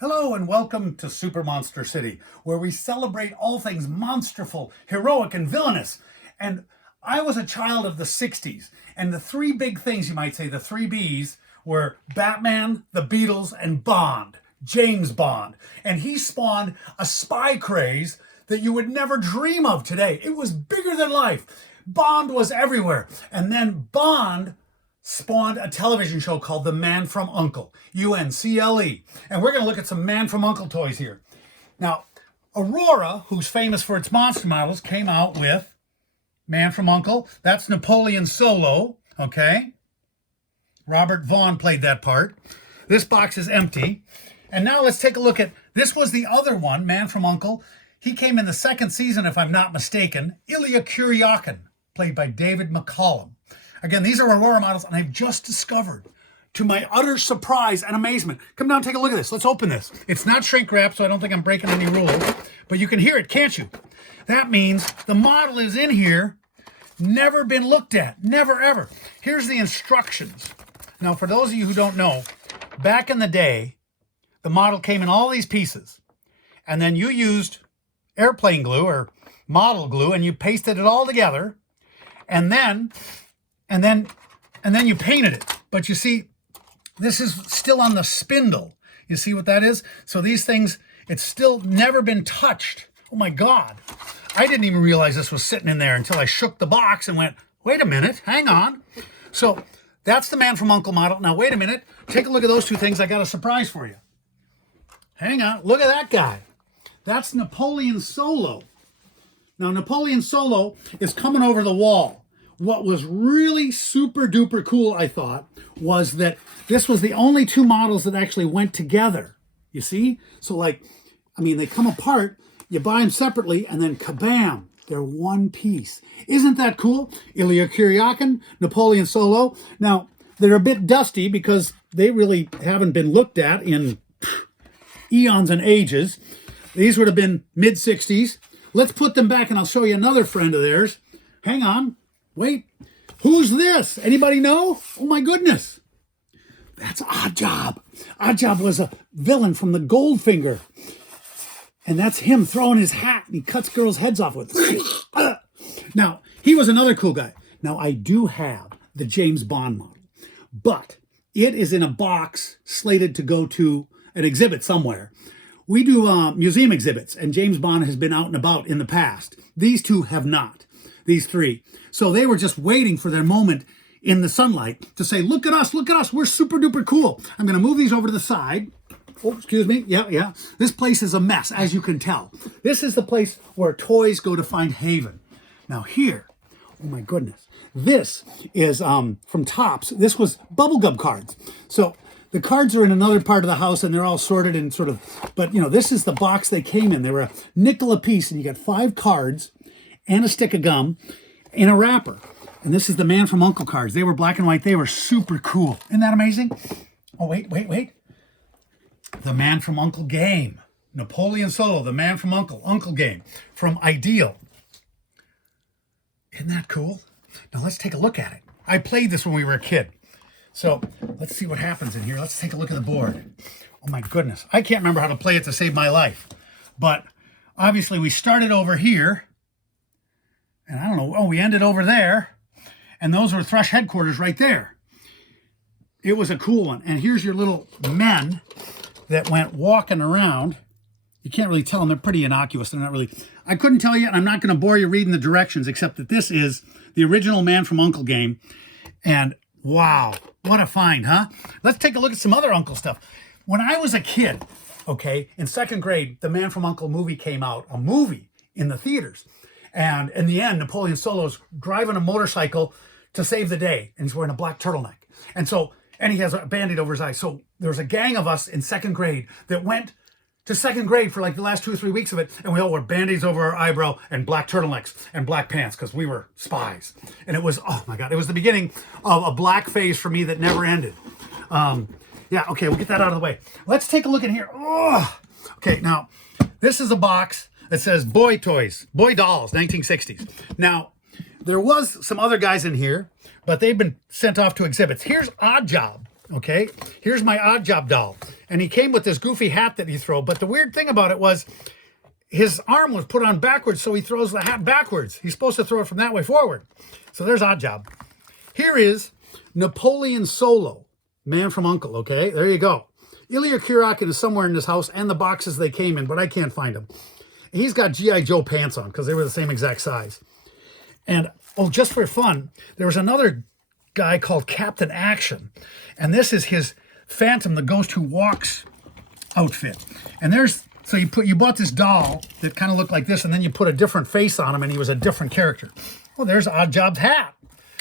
Hello and welcome to Super Monster City, where we celebrate all things monsterful, heroic, and villainous. And I was a child of the 60s, and the three big things, you might say, the three Bs, were Batman, the Beatles, and Bond, James Bond. And he spawned a spy craze that you would never dream of today. It was bigger than life. Bond was everywhere. And then Bond spawned a television show called The Man from U.N.C.L.E. U-N-C-L-E. And we're going to look at some Man from U.N.C.L.E. toys here. Now, Aurora, who's famous for its monster models, came out with Man from U.N.C.L.E. That's Napoleon Solo, okay? Robert Vaughn played that part. This box is empty. And now let's take a look at, this was the other one, Man from U.N.C.L.E. He came in the second season, if I'm not mistaken. Ilya Kuryakin, played by David McCallum. Again, these are Aurora models, and I've just discovered, to my utter surprise and amazement. Come down, take a look at this. Let's open this. It's not shrink wrap, so I don't think I'm breaking any rules, but you can hear it, can't you? That means the model is in here, never been looked at, never ever. Here's the instructions. Now, for those of you who don't know, back in the day, the model came in all these pieces, and then you used airplane glue or model glue, and you pasted it all together, and then you painted it. But you see, this is still on the spindle. You see what that is? So these things, it's still never been touched. Oh my God. I didn't even realize this was sitting in there until I shook the box and went, wait a minute, hang on. So that's the Man from U.N.C.L.E. model. Now, wait a minute. Take a look at those two things. I got a surprise for you. Hang on. Look at that guy. That's Napoleon Solo. Now, Napoleon Solo is coming over the wall. What was really super duper cool, I thought, was that this was the only two models that actually went together. You see? So like, I mean, they come apart, you buy them separately, and then kabam, they're one piece. Isn't that cool? Ilya Kuryakin, Napoleon Solo. Now, they're a bit dusty because they really haven't been looked at in eons and ages. These would have been mid-60s. Let's put them back, and I'll show you another friend of theirs. Hang on. Wait, who's this? Anybody know? Oh my goodness. That's Oddjob. Oddjob was a villain from the Goldfinger. And that's him throwing his hat and he cuts girls' heads off with. Now, he was another cool guy. Now, I do have the James Bond model, but it is in a box slated to go to an exhibit somewhere. We do museum exhibits, and James Bond has been out and about in the past. These two have not. These three. So they were just waiting for their moment in the sunlight to say, look at us, we're super duper cool. I'm going to move these over to the side. Oh, excuse me. Yeah. This place is a mess, as you can tell. This is the place where toys go to find haven. Now here, oh my goodness, this is from Topps. This was bubblegum cards. So the cards are in another part of the house, and they're all sorted and sort of, but you know, this is the box they came in. They were a nickel a piece, and you got 5 cards and a stick of gum in a wrapper. And this is the Man from U.N.C.L.E. cards. They were black and white. They were super cool. Isn't that amazing? Oh, wait. The Man from U.N.C.L.E. game. Napoleon Solo, the Man from U.N.C.L.E. U.N.C.L.E. game from Ideal. Isn't that cool? Now let's take a look at it. I played this when we were a kid. So let's see what happens in here. Let's take a look at the board. Oh my goodness. I can't remember how to play it to save my life. But obviously we started over here. And I don't know, we ended over there. And those were Thrush headquarters right there. It was a cool one. And here's your little men that went walking around. You can't really tell them. They're pretty innocuous. They're not really... I couldn't tell you, and I'm not going to bore you reading the directions, except that this is the original Man from U.N.C.L.E. game. And wow, what a find, huh? Let's take a look at some other U.N.C.L.E. stuff. When I was a kid, okay, in 2nd grade, the Man from U.N.C.L.E. movie came out, a movie in the theaters. And in the end, Napoleon Solo's driving a motorcycle to save the day, and he's wearing a black turtleneck. And he has a Band-Aid over his eye. So there was a gang of us in 2nd grade that went to 2nd grade for like the last 2 or 3 weeks of it, and we all wore Band-Aids over our eyebrow and black turtlenecks and black pants because we were spies. And it was, oh my God, it was the beginning of a black phase for me that never ended. Yeah, okay, we'll get that out of the way. Let's take a look in here. Oh, okay, now, this is a box that says Boy Toys, Boy Dolls, 1960s. Now, there was some other guys in here, but they've been sent off to exhibits. Here's Oddjob. Okay, here's my Odd Job doll. And he came with this goofy hat that he throw. But the weird thing about it was his arm was put on backwards, so he throws the hat backwards. He's supposed to throw it from that way forward. So there's Odd Job. Here is Napoleon Solo, Man from U.N.C.L.E., okay? There you go. Ilya Kuryakin is somewhere in this house and the boxes they came in, but I can't find him. He's got G.I. Joe pants on because they were the same exact size. And, oh, just for fun, there was another guy called Captain Action. And this is his Phantom, the Ghost Who Walks outfit. And there's, so you bought this doll that kind of looked like this, and then you put a different face on him, and he was a different character. Well, there's Odd Job's hat.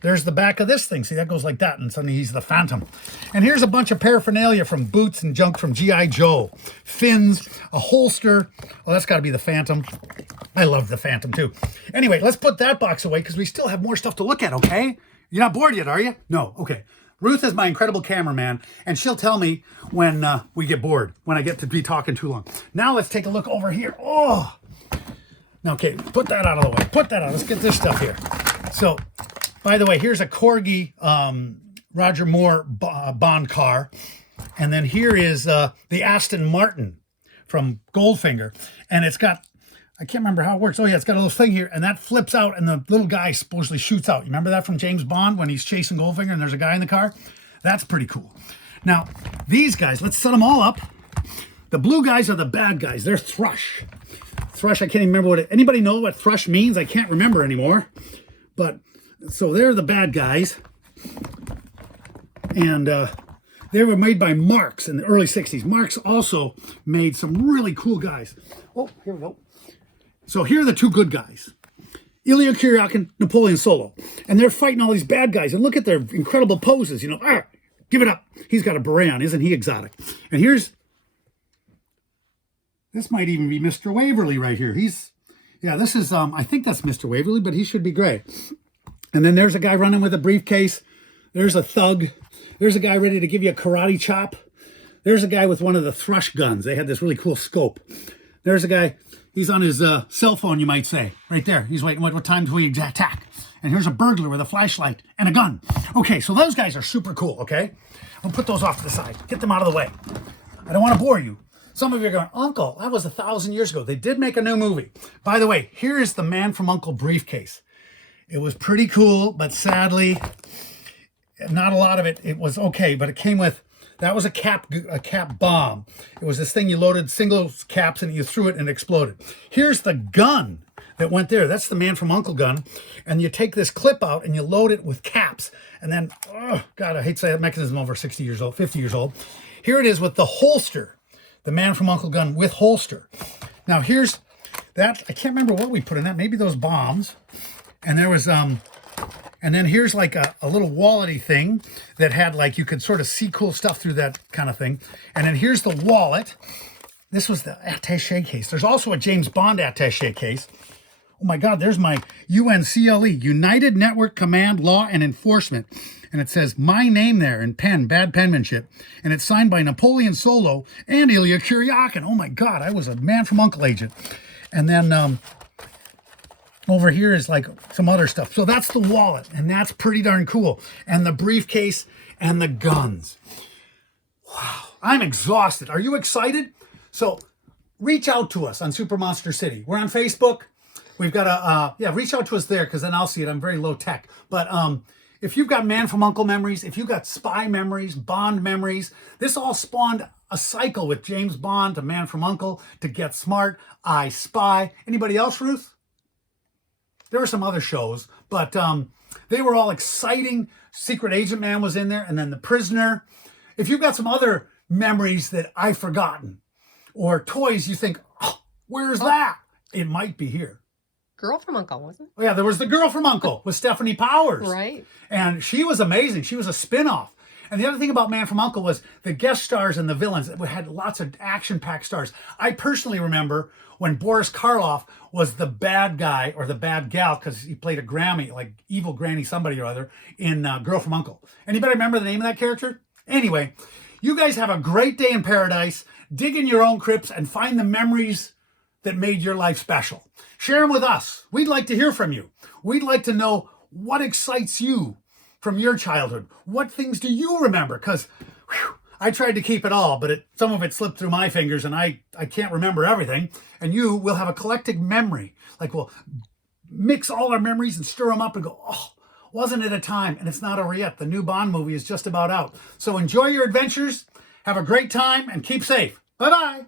There's the back of this thing. See, that goes like that, and suddenly he's the Phantom. And here's a bunch of paraphernalia from boots and junk from G.I. Joe. Fins, a holster. Oh, that's got to be the Phantom. I love the Phantom, too. Anyway, let's put that box away because we still have more stuff to look at, okay? You're not bored yet, are you? No, okay. Ruth is my incredible cameraman, and she'll tell me when we get bored, when I get to be talking too long. Now let's take a look over here. Oh! Okay, put that out of the way. Put that out. Let's get this stuff here. So, by the way, here's a Corgi Roger Moore Bond car. And then here is the Aston Martin from Goldfinger. And it's got, I can't remember how it works. Oh, yeah, it's got a little thing here. And that flips out, and the little guy supposedly shoots out. You remember that from James Bond when he's chasing Goldfinger and there's a guy in the car? That's pretty cool. Now, these guys, let's set them all up. The blue guys are the bad guys. They're Thrush. Thrush, I can't even remember what it, anybody know what Thrush means? I can't remember anymore. But, so they're the bad guys. And they were made by Marx in the early 60s. Marx also made some really cool guys. Oh, here we go. So here are the two good guys. Ilya Kuryakin, Napoleon Solo. And they're fighting all these bad guys. And look at their incredible poses. You know, give it up. He's got a beret on. Isn't he exotic? And here's, this might even be Mr. Waverly right here. Yeah, this is, I think that's Mr. Waverly, but he should be gray. And then there's a guy running with a briefcase. There's a thug. There's a guy ready to give you a karate chop. There's a guy with one of the Thrush guns. They had this really cool scope. There's a guy, he's on his cell phone, you might say. Right there. He's waiting, what time do we attack? And here's a burglar with a flashlight and a gun. Okay, so those guys are super cool, okay? I'll put those off to the side. Get them out of the way. I don't want to bore you. Some of you are going, Uncle, that was 1,000 years ago. They did make a new movie. By the way, here is the Man from U.N.C.L.E. briefcase. It was pretty cool, but sadly, not a lot of it. It was okay, but it came with, that was a cap bomb. It was this thing you loaded single caps and you threw it and it exploded. Here's the gun that went there. That's the Man from U.N.C.L.E. gun. And you take this clip out and you load it with caps. And then, oh, God, I hate to say that mechanism over 60 years old, 50 years old. Here it is with the holster. The Man from U.N.C.L.E. gun with holster. Now here's that. I can't remember what we put in that. Maybe those bombs. And there was, and then here's like a little wallet-y thing that had like, you could sort of see cool stuff through that kind of thing. And then here's the wallet. This was the attaché case. There's also a James Bond attaché case. Oh my God, there's my UNCLE, United Network Command Law and Enforcement. And it says my name there in pen, bad penmanship. And it's signed by Napoleon Solo and Ilya Kuryakin. Oh my God, I was a Man from U.N.C.L.E. agent. And then over here is like some other stuff. So that's the wallet, and that's pretty darn cool. And the briefcase and the guns. Wow, I'm exhausted. Are you excited? So reach out to us on Super Monster City. We're on Facebook. We've got a, reach out to us there because then I'll see it. I'm very low tech. But if you've got Man from U.N.C.L.E. memories, if you've got spy memories, Bond memories, this all spawned a cycle with James Bond to Man from U.N.C.L.E. to Get Smart, I Spy. Anybody else, Ruth? There were some other shows, but they were all exciting. Secret Agent Man was in there, and then The Prisoner. If you've got some other memories that I've forgotten, or toys you think, oh, where's that? It might be here. Girl from U.N.C.L.E., wasn't it? Oh, yeah, there was the Girl from U.N.C.L.E. with Stephanie Powers. Right. And she was amazing. She was a spin-off. And the other thing about Man from U.N.C.L.E. was the guest stars and the villains had lots of action-packed stars. I personally remember when Boris Karloff was the bad guy or the bad gal, because he played a Grammy, like evil granny somebody or other, in Girl from U.N.C.L.E. Anybody remember the name of that character? Anyway, you guys have a great day in paradise. Dig in your own crypts and find the memories that made your life special. Share them with us. We'd like to hear from you. We'd like to know what excites you from your childhood. What things do you remember? Because Whew. I tried to keep it all, but some of it slipped through my fingers, and I can't remember everything. And you will have a collective memory. Like we'll mix all our memories and stir them up and go, oh, wasn't it a time? And it's not over yet. The new Bond movie is just about out. So enjoy your adventures. Have a great time and keep safe. Bye-bye.